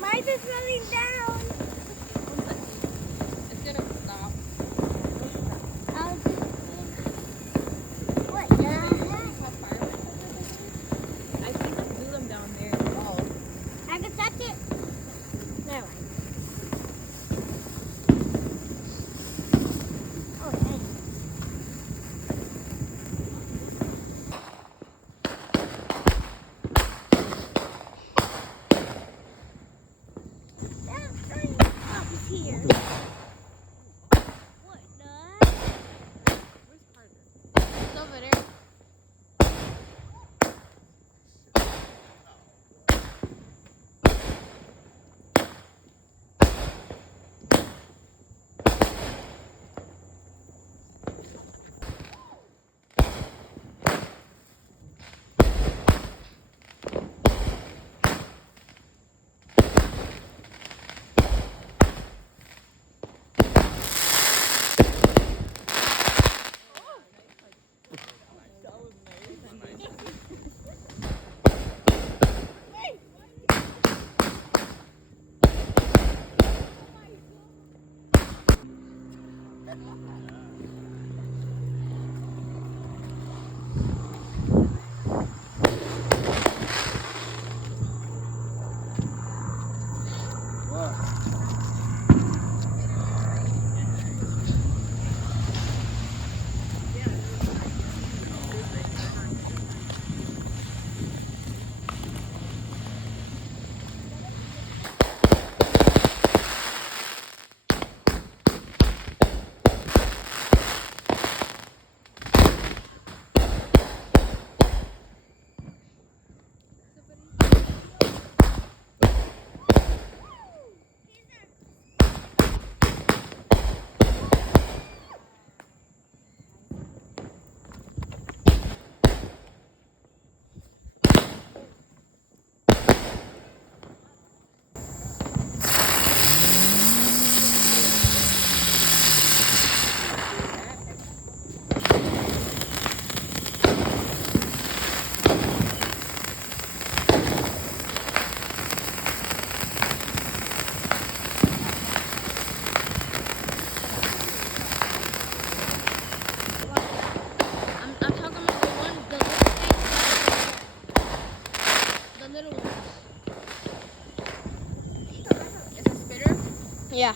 Mine is falling down. It's gonna stop. I'll just what the heck? I think just do them down there. Oh. I can touch it. There. Oh, hey. Here. What the? Where's Carter? It's over there. I'm talking about the one, the little thing. The little ones. It's a spitter? Yeah.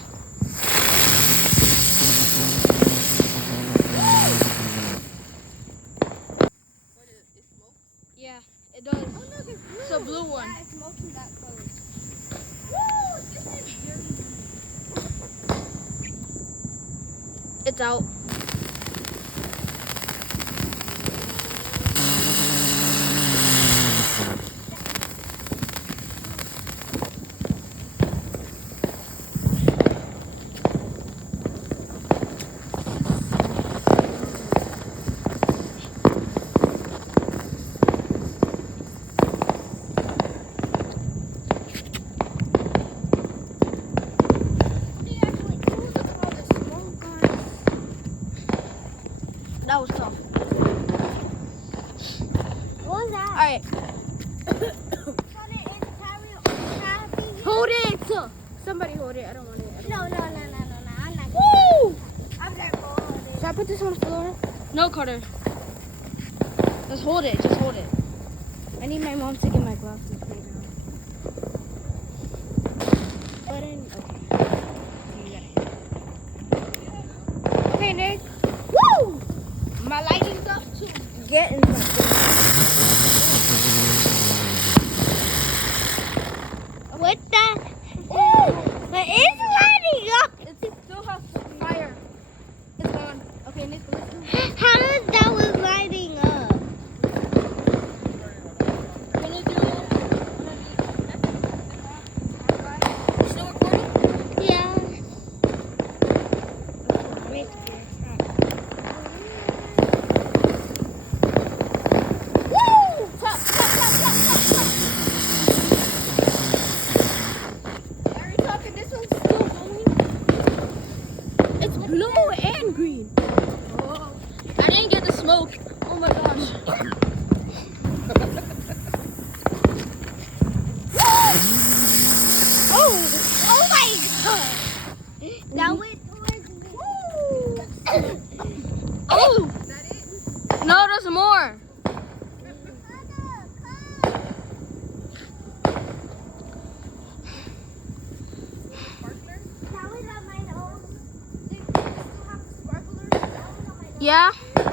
What is it? It smoke? Yeah, it does. Oh look, it's blue. It's a blue one. Yeah, it's smoking that close. It's out. That was tough. What was that? Alright. Hold it. Somebody hold it. I don't want it. No. I'm not. Woo! I'm not hold it. Should I put this on the floor? No, Carter. Just hold it. Just hold it. I need my mom to get my glasses right now. Button. Okay. Okay, Nick. Woo! My lighting's up too. Get inside. What the? But it's lighting up. It still has fire. It's on. Okay, Nick, let's do it. How does that was lighting up? Can you do it? Still recording? Yeah. No, there's more. Yeah. Go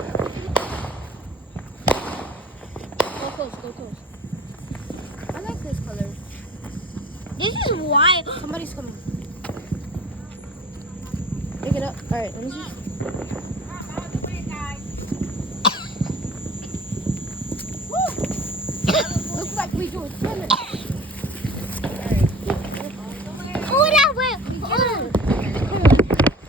close, go close. I like this color. This is wild. Somebody's coming. Pick it up. All right, let me see. Looks like we do a swim.